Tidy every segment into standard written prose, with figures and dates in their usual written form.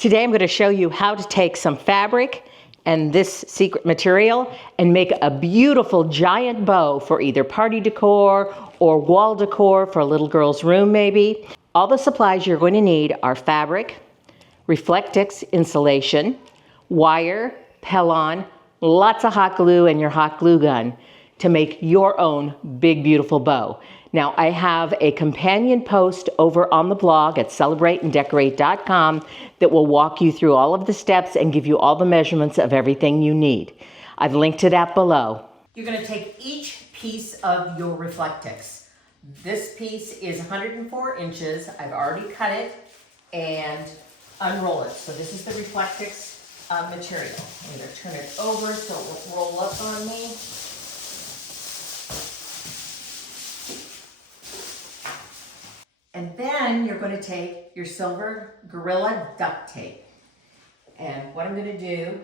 Today I'm going to show you how to take some fabric and this secret material and make a beautiful giant bow for either party decor or wall decor for a little girl's room maybe. All the supplies you're going to need are fabric, Reflectix insulation, wire, Pellon, lots of hot glue, and your hot glue gun to make your own big beautiful bow. Now I have a companion post over on the blog at celebrateanddecorate.com that will walk you through all of the steps and give you all the measurements of everything you need. I've linked to that below. You're going to take each piece of your Reflectix. This piece is 104 inches. I've already cut it and unroll it. So this is the Reflectix material. I'm going to turn it over so it will roll up on me. And then you're going to take your silver Gorilla duct tape. And what I'm going to do,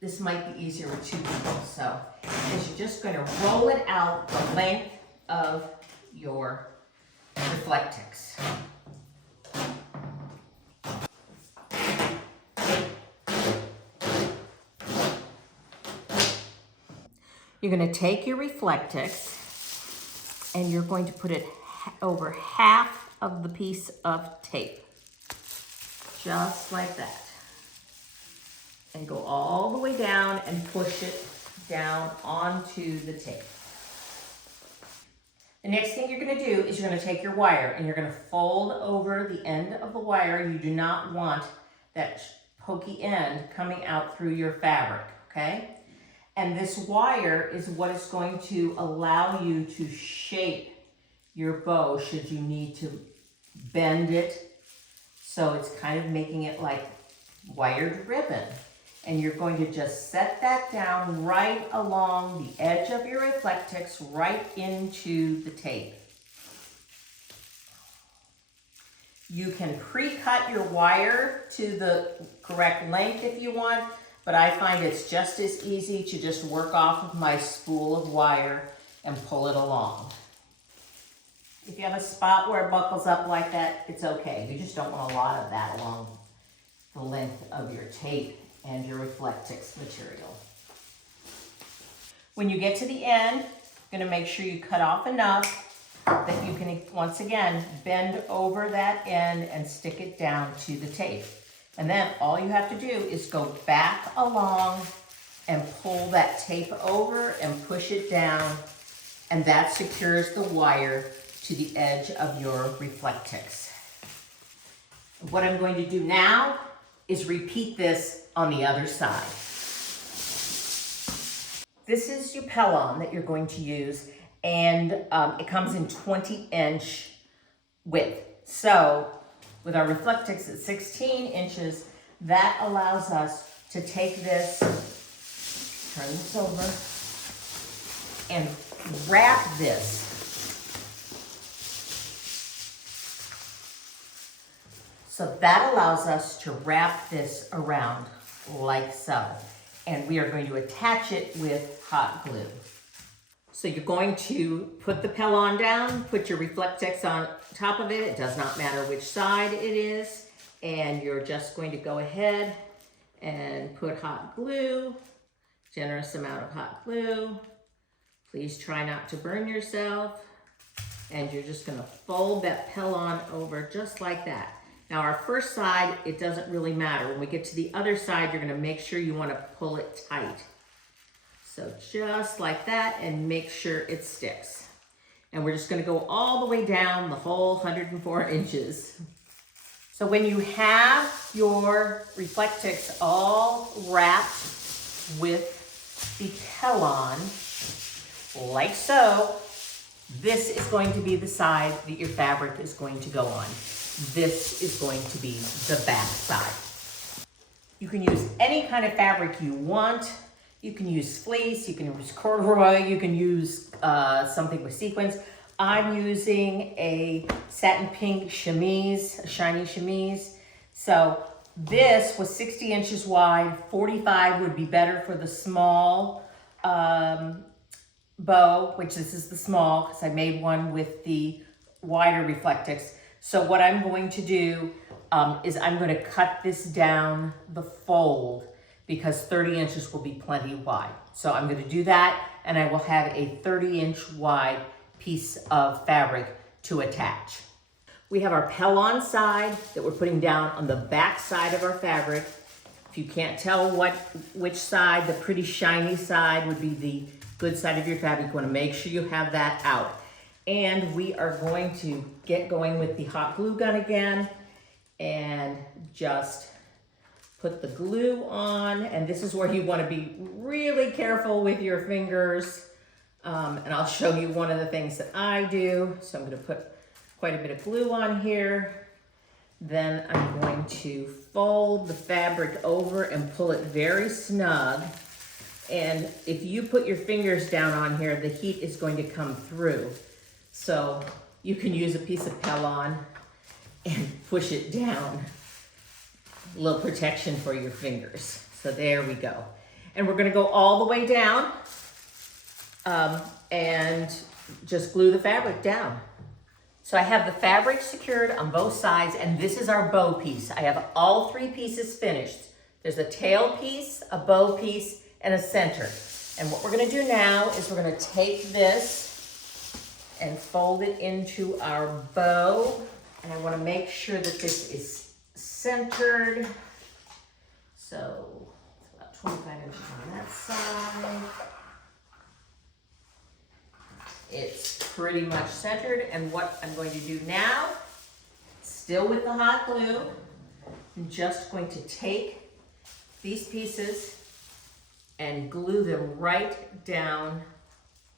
this might be easier with two people, so is you're just going to roll it out the length of your Reflectix. You're going to take your Reflectix and you're going to put it over half of the piece of tape, just like that, and go all the way down and push it down onto the tape. The next thing you're going to do is you're going to take your wire and you're going to fold over the end of the wire. You do not want that pokey end coming out through your fabric, okay? And this wire is what is going to allow you to shape your bow should you need to bend it. So it's kind of making it like wired ribbon. And you're going to just set that down right along the edge of your Reflectix, right into the tape. You can pre-cut your wire to the correct length if you want, but I find it's just as easy to just work off of my spool of wire and pull it along. If you have a spot where it buckles up like that, it's okay. You just don't want a lot of that along the length of your tape and your Reflectix material. When you get to the end, you're going to make sure you cut off enough that you can, once again, bend over that end and stick it down to the tape. And then all you have to do is go back along and pull that tape over and push it down, and that secures the wire to the edge of your Reflectix. What I'm going to do now is repeat this on the other side. This is your Pellon that you're going to use, and it comes in 20-inch width. So with our Reflectix at 16 inches, that allows us to take this, turn this over, and wrap this. So that allows us to wrap this around like so. And we are going to attach it with hot glue. So you're going to put the Pellon down, put your Reflectix on top of it. It does not matter which side it is. And you're just going to go ahead and put hot glue, generous amount of hot glue. Please try not to burn yourself. And you're just going to fold that Pellon over just like that. Now our first side, it doesn't really matter. When we get to the other side, you're gonna make sure you wanna pull it tight. So just like that, and make sure it sticks. And we're just gonna go all the way down the whole 104 inches. So when you have your Reflectix all wrapped with the Pellon, like so, this is going to be the side that your fabric is going to go on. This is going to be the back side. You can use any kind of fabric you want. You can use fleece, you can use corduroy, you can use something with sequins. I'm using a satin pink chemise, a shiny chemise. So this was 60 inches wide, 45 would be better for the small bow, which this is the small because I made one with the wider Reflectix. So what I'm going to do, is I'm going to cut this down the fold because 30 inches will be plenty wide. So I'm going to do that, and I will have a 30-inch wide piece of fabric to attach. We have our pell-on side that we're putting down on the back side of our fabric. If you can't tell which side, the pretty shiny side would be the good side of your fabric. You want to make sure you have that out. And we are going to get going with the hot glue gun again and just put the glue on. And this is where you want to be really careful with your fingers. And I'll show you one of the things that I do. So I'm going to put quite a bit of glue on here. Then I'm going to fold the fabric over and pull it very snug. And if you put your fingers down on here, the heat is going to come through. So you can use a piece of Pell-On and push it down. A little protection for your fingers. So there we go. And we're gonna go all the way down and just glue the fabric down. So I have the fabric secured on both sides, and this is our bow piece. I have all three pieces finished. There's a tail piece, a bow piece, and a center. And what we're gonna do now is we're gonna take this and fold it into our bow. And I wanna make sure that this is centered. So it's about 25 inches on that side. It's pretty much centered, and what I'm going to do now, still with the hot glue, I'm just going to take these pieces and glue them right down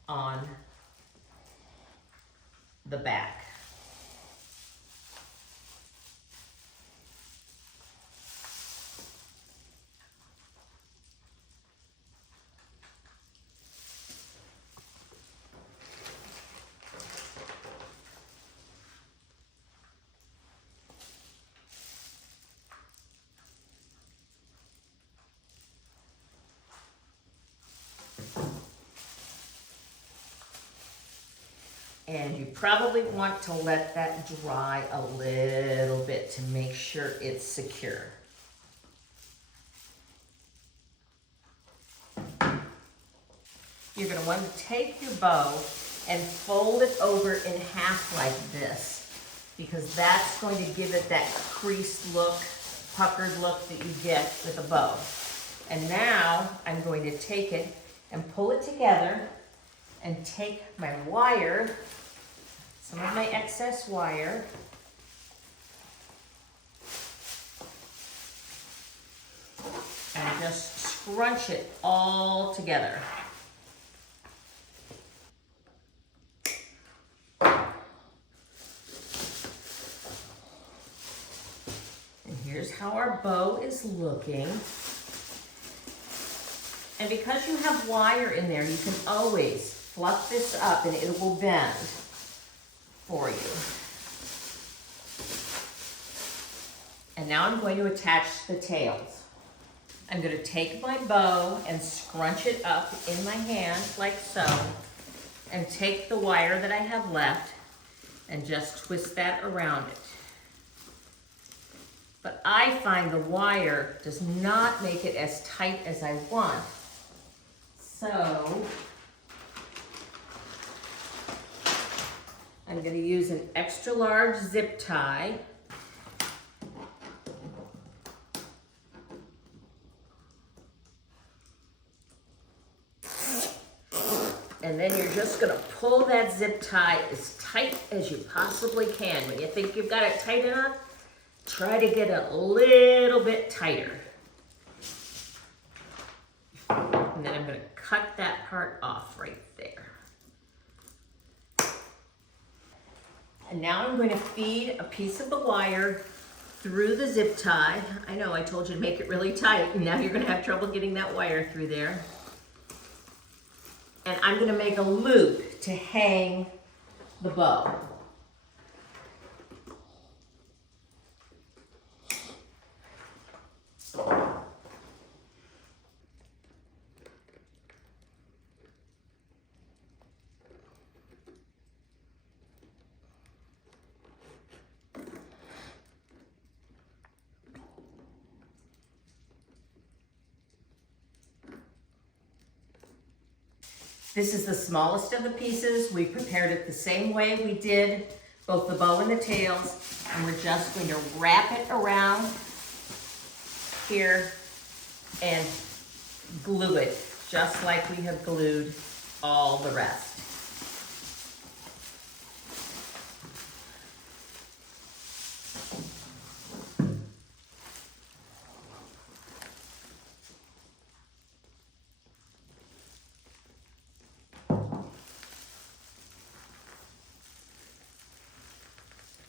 on the back. And you probably want to let that dry a little bit to make sure it's secure. You're going to want to take your bow and fold it over in half like this, because that's going to give it that creased look, puckered look that you get with a bow. And now I'm going to take it and pull it together and take my wire, some of my excess wire, and just scrunch it all together. And here's how our bow is looking. And because you have wire in there, you can always fluff this up and it will bend for you. And now I'm going to attach the tails. I'm going to take my bow and scrunch it up in my hand like so, and take the wire that I have left and just twist that around it. But I find the wire does not make it as tight as I want. So I'm going to use an extra large zip tie. And then you're just going to pull that zip tie as tight as you possibly can. When you think you've got it tight enough, try to get it a little bit tighter. And then I'm going to cut that part off right there. And now I'm going to feed a piece of the wire through the zip tie. I know I told you to make it really tight, and now you're going to have trouble getting that wire through there. And I'm going to make a loop to hang the bow. This is the smallest of the pieces. We prepared it the same way we did both the bow and the tails, and we're just going to wrap it around here and glue it just like we have glued all the rest.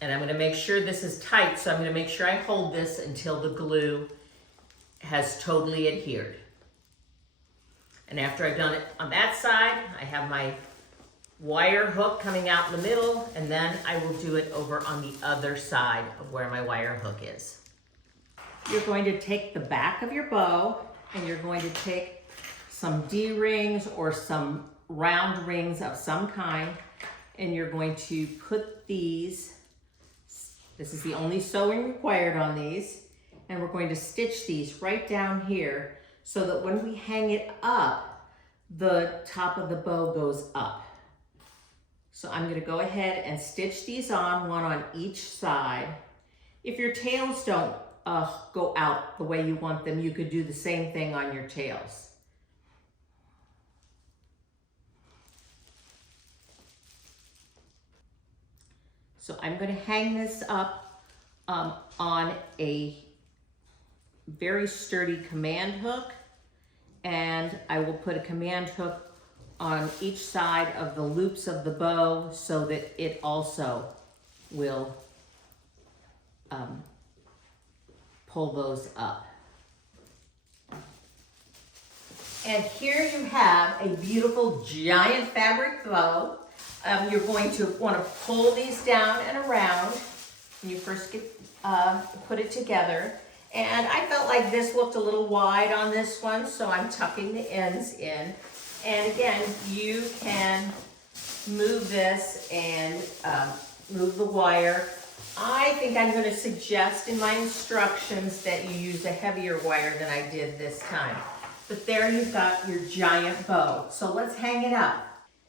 And I'm going to make sure this is tight, so I'm going to make sure I hold this until the glue has totally adhered. And after I've done it on that side, I have my wire hook coming out in the middle, and then I will do it over on the other side of where my wire hook is. You're going to take the back of your bow, and you're going to take some D-rings or some round rings of some kind, and you're going to put these. This is the only sewing required on these, and we're going to stitch these right down here so that when we hang it up, the top of the bow goes up. So I'm going to go ahead and stitch these on, one on each side. If your tails don't go out the way you want them, you could do the same thing on your tails. So I'm going to hang this up on a very sturdy command hook, and I will put a command hook on each side of the loops of the bow so that it also will pull those up. And here you have a beautiful giant fabric bow. You're going to want to pull these down and around when you first get put it together. And I felt like this looked a little wide on this one, so I'm tucking the ends in. And again, you can move this and move the wire. I think I'm going to suggest in my instructions that you use a heavier wire than I did this time. But there you've got your giant bow. So let's hang it up.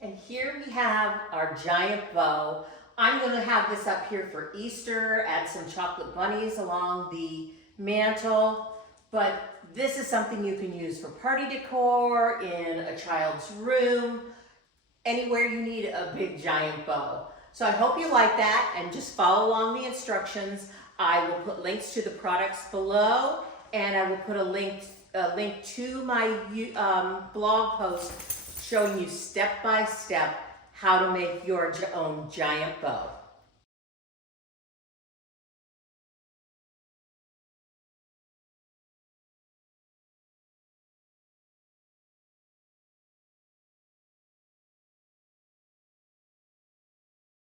And here we have our giant bow. I'm going to have this up here for Easter, add some chocolate bunnies along the mantle, but this is something you can use for party decor, in a child's room, anywhere you need a big giant bow. So I hope you like that, and just follow along the instructions. I will put links to the products below, and I will put a link to my blog post showing you step by step how to make your own giant bow.